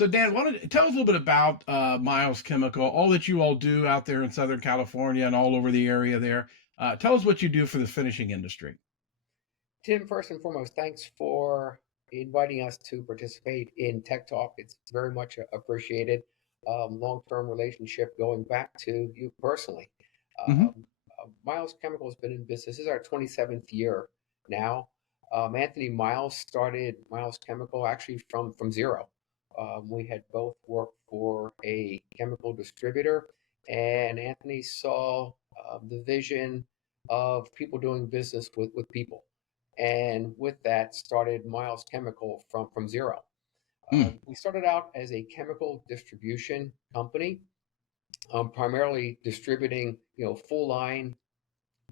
So Dan, tell us a little bit about Miles Chemical, all that you all do out there in Southern California and all over the area there. Tell us what you do for the finishing industry. Tim, first and foremost, thanks for inviting us to participate in Tech Talk. It's very much appreciated. Long-term relationship going back to you personally. Hmm. Miles Chemical has been in business. This is our 27th year now. Anthony Miles started Miles Chemical actually from zero. We had both worked for a chemical distributor, and Anthony saw the vision of people doing business with people. And with that, started Miles Chemical from zero. Mm. We started out as a chemical distribution company, primarily distributing, full line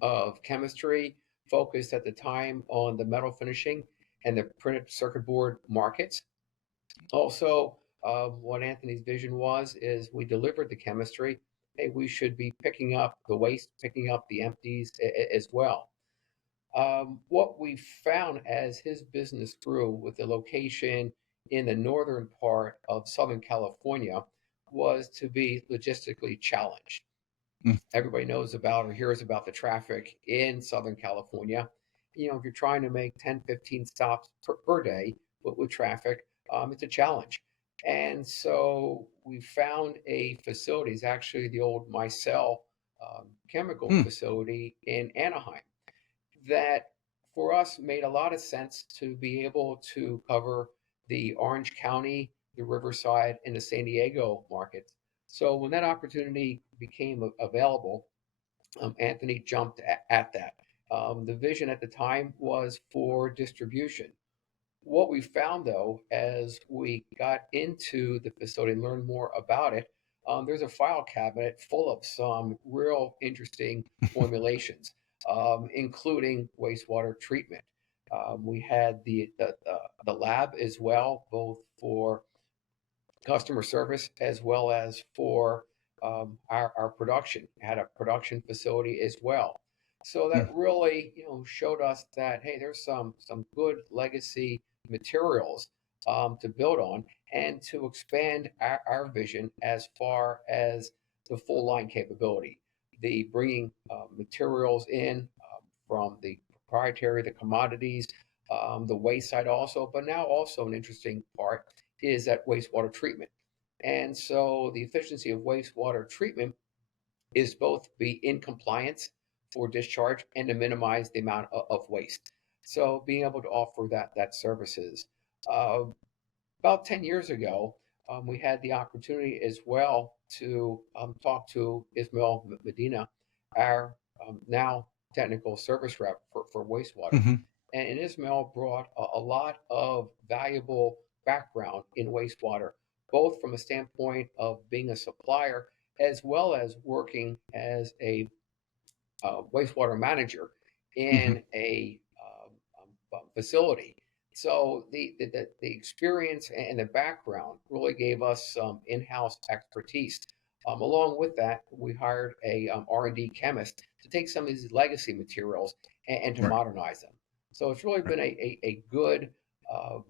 of chemistry, focused at the time on the metal finishing and the printed circuit board markets. Also, what Anthony's vision was is we delivered the chemistry. Hey, we should be picking up the waste, picking up the empties as well. What we found as his business grew with the location in the northern part of Southern California was to be logistically challenged. Mm. Everybody knows about or hears about the traffic in Southern California. If you're trying to make 10, 15 stops per day with traffic, it's a challenge. And so we found a facility, it's actually the old Micel chemical Mm. facility in Anaheim that for us made a lot of sense to be able to cover the Orange County, the Riverside, and the San Diego markets. So when that opportunity became available, Anthony jumped at that. The vision at the time was for distribution. What we found, though, as we got into the facility and learned more about it, there's a file cabinet full of some real interesting formulations, including wastewater treatment. We had the lab as well, both for customer service as well as for our production. Had a production facility as well. So that Mm. really, showed us that hey, there's some good legacy materials to build on and to expand our vision as far as the full line capability. The bringing materials in from the proprietary, the commodities, the waste side also, but now also an interesting part is that wastewater treatment. And so the efficiency of wastewater treatment is both be in compliance for discharge and to minimize the amount of waste. So being able to offer that services. Uh, about 10 years ago, we had the opportunity as well to talk to Ismael Medina, our now technical service rep for wastewater. Hmm. And Ismael brought a lot of valuable background in wastewater, both from a standpoint of being a supplier as well as working as a wastewater manager Hmm. in a facility. So the experience and the background really gave us some in-house expertise. Along with that, we hired a R&D chemist to take some of these legacy materials and to Right. modernize them. So it's really Right. been a good um,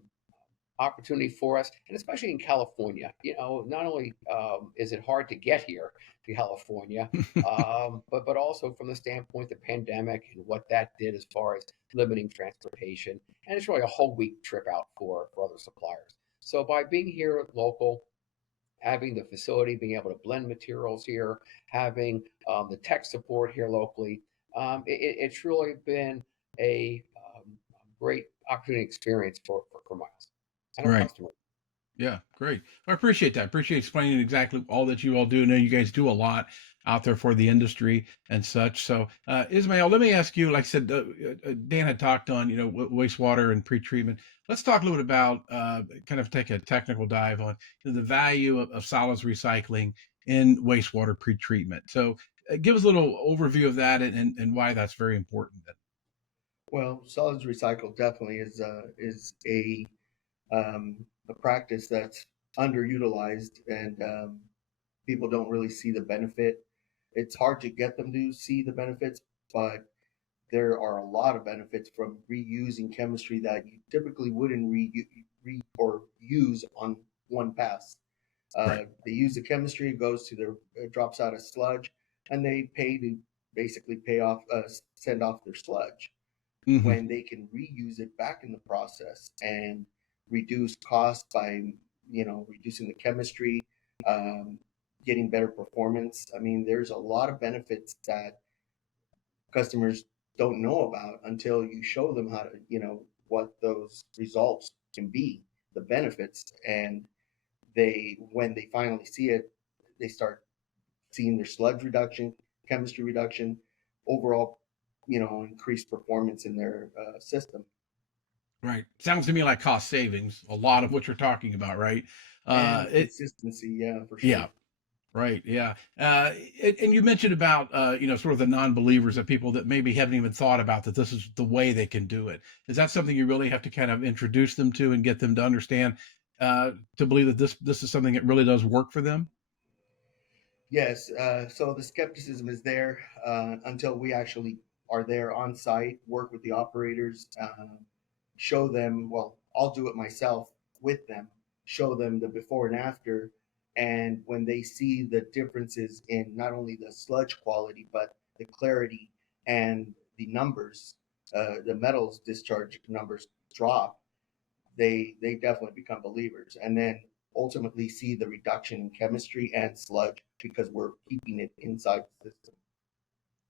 opportunity for us, and especially in California. Not only is it hard to get here to California, but also from the standpoint of the pandemic and what that did as far as limiting transportation, and it's really a whole week trip out for other suppliers. So by being here local, having the facility, being able to blend materials here, having the tech support here locally, it's really been a great opportunity experience for Miles and our Right. customers. Yeah, great. I appreciate that. Appreciate explaining exactly all that you all do. I know you guys do a lot out there for the industry and such. So, Ismael, let me ask you. Like I said, Dan had talked on wastewater and pretreatment. Let's talk a little bit about kind of take a technical dive on the value of solids recycling in wastewater pretreatment. So, give us a little overview of that and why that's very important. Well, solids recycle definitely is a practice that's underutilized, and people don't really see the benefit. It's hard to get them to see the benefits, but there are a lot of benefits from reusing chemistry that you typically wouldn't re or use on one pass. Right. They use the chemistry, it goes to their, it drops out as sludge, and they pay to basically pay off, send off their sludge Hmm. when they can reuse it back in the process and reduce costs by, reducing the chemistry, um, getting better performance. I mean, there's a lot of benefits that customers don't know about until you show them how to, what those results can be, the benefits. And when they finally see it, they start seeing their sludge reduction, chemistry reduction, overall, increased performance in their system. Right. Sounds to me like cost savings, a lot of what you're talking about, right? And It, consistency, yeah, for yeah, sure. right. Yeah. And you mentioned about, sort of the non-believers, that people that maybe haven't even thought about that this is the way they can do it. Is that something you really have to kind of introduce them to and get them to understand, to believe that this is something that really does work for them? Yes, so the skepticism is there until we actually are there on site, work with the operators, show them. Well, I'll do it myself with them, show them the before and after, and when they see the differences in not only the sludge quality but the clarity and the numbers, the metals discharge numbers drop, they definitely become believers, and then ultimately see the reduction in chemistry and sludge because we're keeping it inside the system.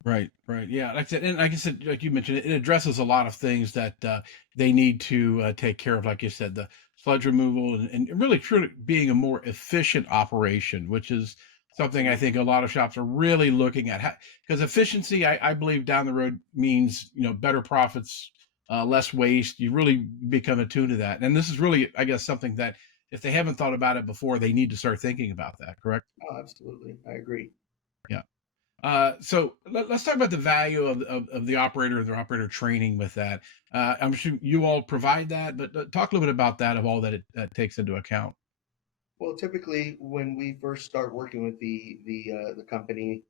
Right, right. Yeah, like I said, and like I said, like you mentioned, it addresses a lot of things that they need to take care of. Like you said, the sludge removal, and really truly being a more efficient operation, which is something I think Absolutely. a lot of shops are really looking at. Because efficiency, I believe, down the road means, better profits, less waste. You really become attuned to that, and this is really, I guess, something that if they haven't thought about it before, they need to start thinking about that. Correct? Oh, absolutely. I agree. Yeah. So us talk about the value of the operator and their operator training with that. I'm sure you all provide that, but talk a little bit about that, of all that it takes into account. Well, typically when we first start working with the company,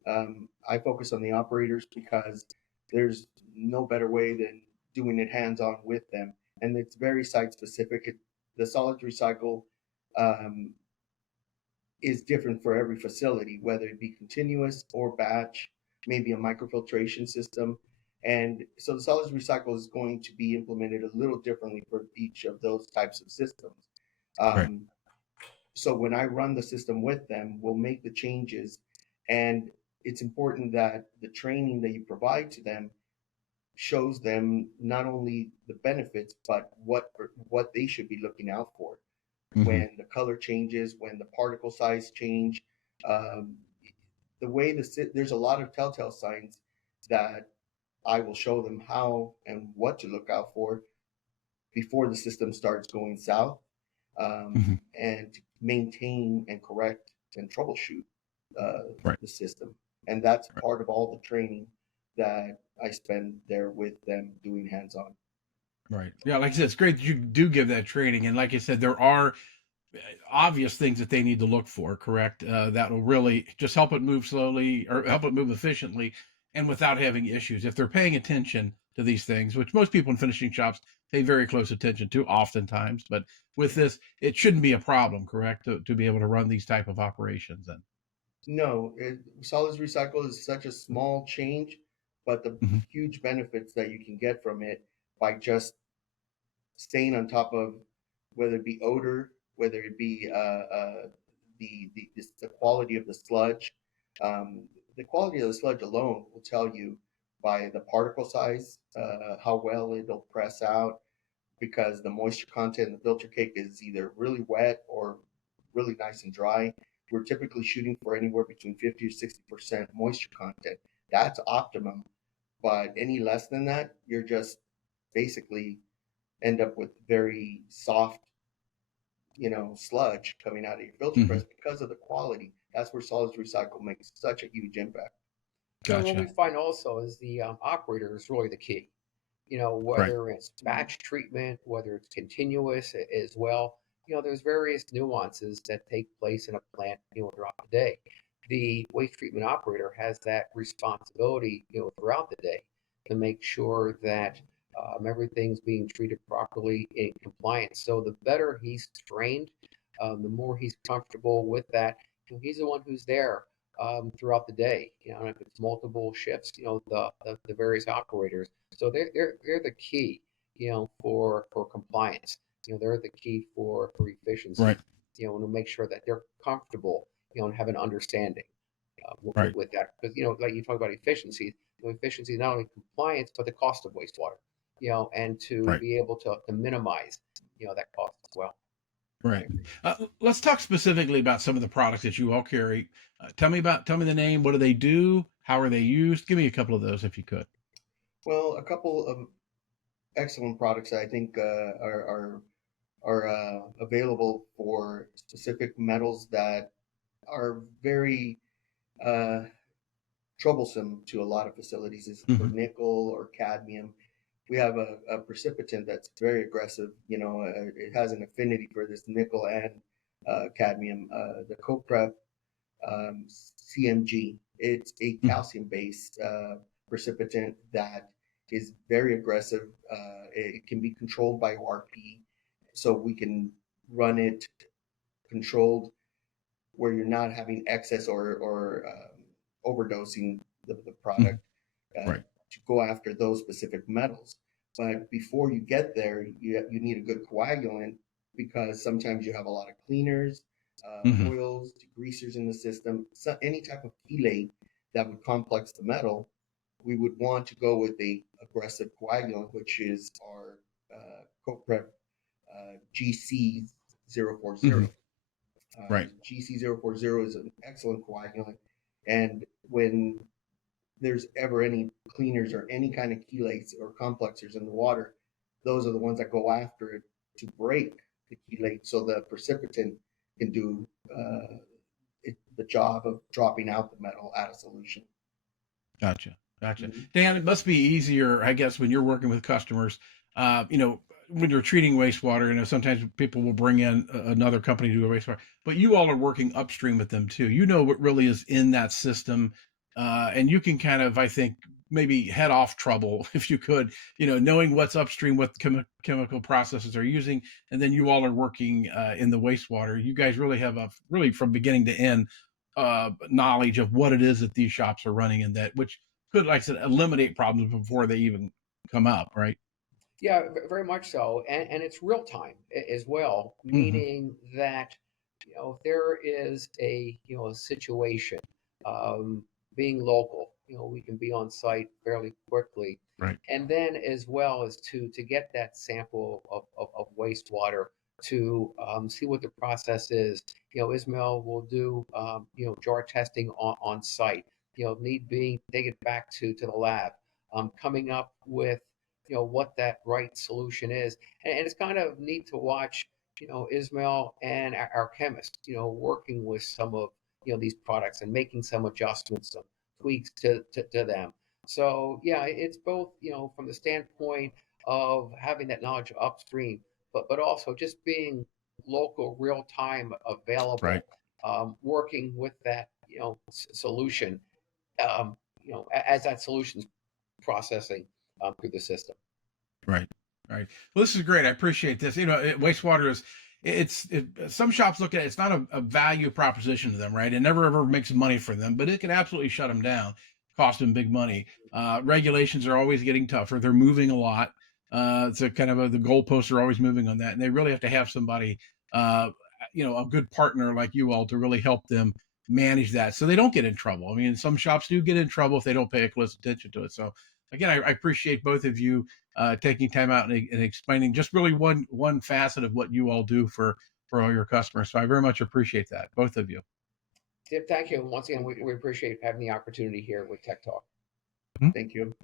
I focus on the operators because there's no better way than doing it hands on with them, and it's very site specific. The solids recycle um, is different for every facility, whether it be continuous or batch, maybe a microfiltration system. And so the solids recycle is going to be implemented a little differently for each of those types of systems. Right. Um, so when I run the system with them, we'll make the changes. And it's important that the training that you provide to them shows them not only the benefits, but what they should be looking out for Hmm. when the color changes, when the particle size change. Um, the way there's a lot of telltale signs that I will show them how and what to look out for before the system starts going south, Hmm. and to maintain and correct and troubleshoot Right. the system. And that's part of all the training that I spend there with them doing hands on. Right. Yeah. Like I said, it's great that you do give that training, and like I said, there are obvious things that they need to look for, correct? That will really just help it move slowly, or help it move efficiently, and without having issues. If they're paying attention to these things, which most people in finishing shops pay very close attention to oftentimes, but with this, it shouldn't be a problem, correct? To be able to run these type of operations. And No, solids recycle is such a small change, but the Mhm. huge benefits that you can get from it by just staying on top of whether it be odor, whether it be the quality of the sludge. Um, the quality of the sludge alone will tell you by the particle size how well it'll press out, because the moisture content in the filter cake is either really wet or really nice and dry. We're typically shooting for anywhere between 50 or 60% moisture content. That's optimum. But any less than that, you're just basically end up with very soft, sludge coming out of your filter Mhm. press because of the quality. That's where solids recycle makes such a huge impact. And what we Gotcha. find also is the operator is really the key. Right. Whether it's batch treatment, whether it's continuous as well. There's various nuances that take place in a plant, throughout the day. The waste treatment operator has that responsibility, throughout the day to make sure that everything's being treated properly in compliance. So the better he's trained, the more he's comfortable with that, he's the one who's there throughout the day. And if it's multiple shifts, the various operators. So they're the key, for compliance. They're the key for efficiency. Right. And to make sure that they're comfortable, and have an understanding Right. with that. Because like you talk about efficiency, efficiency is not only compliance but the cost of wastewater. And to Right. be able to minimize, that cost as well. Right. Let's talk specifically about some of the products that you all carry. Tell me the name. What do they do? How are they used? Give me a couple of those if you could. Well, a couple of excellent products I think are available for specific metals that are very uh, troublesome to a lot of facilities. Is for Mm-hmm. nickel or cadmium. We have a precipitant that's very aggressive. It has an affinity for this nickel and cadmium. The CoPrep CMG. It's a Mm-hmm. calcium-based precipitant that is very aggressive. It can be controlled by ORP, so we can run it controlled where you're not having excess or overdosing the Mm-hmm. product Right. to go after those specific metals. But before you get there, you need a good coagulant because sometimes you have a lot of cleaners, Mm-hmm. oils, degreasers in the system. So any type of chelate that would complex the metal, we would want to go with a aggressive coagulant, which is our CoPrep GC-040. Mm-hmm. Right. GC-040 is an excellent coagulant, and when there's ever any cleaners or any kind of chelates or complexers in the water, those are the ones that go after it to break the chelate so the precipitant can do the job of dropping out the metal out of solution. Gotcha. Gotcha. Mm-hmm. Dan, it must be easier, I guess, when you're working with customers, when you're treating wastewater, sometimes people will bring in another company to do a wastewater, but you all are working upstream with them too. You know what really is in that system. And you can kind of, I think, maybe head off trouble if you could, knowing what's upstream, what chemical processes are using, and then you all are working in the wastewater. You guys really have really from beginning to end knowledge of what it is that these shops are running, and that which could, like I said, eliminate problems before they even come up, right? Yeah, very much so, and it's real time as well, Mm-hmm. meaning that if there is a situation, um, being local, we can be on site fairly quickly, Right. and then as well as to get that sample of wastewater to see what the process is. Ismael will do jar testing on site. Need being take it back to the lab, coming up with what that right solution is, and it's kind of neat to watch Ismael and our chemist working with some of these products and making some adjustments, some tweaks to them. So yeah, it's both from the standpoint of having that knowledge upstream, but also just being local, real time Right. available, working with that solution, as that solution's processing through the system. Right. Right. Well, this is great. I appreciate this. Wastewater is, some shops look at it, it's not a value proposition to them, right? It never ever makes money for them, but it can absolutely shut them down, cost them big money. Regulations are always getting tougher. They're moving a lot. It's a kind of the goalposts are always moving on that. And they really have to have somebody, a good partner like you all to really help them manage that so they don't get in trouble. I mean, some shops do get in trouble if they don't pay close attention to it. So again, I appreciate both of you taking time out and explaining just really one facet of what you all do for all your customers. So I very much appreciate that, both of you. Thank you. Once again, we appreciate having the opportunity here with Tech Talk. Thank you.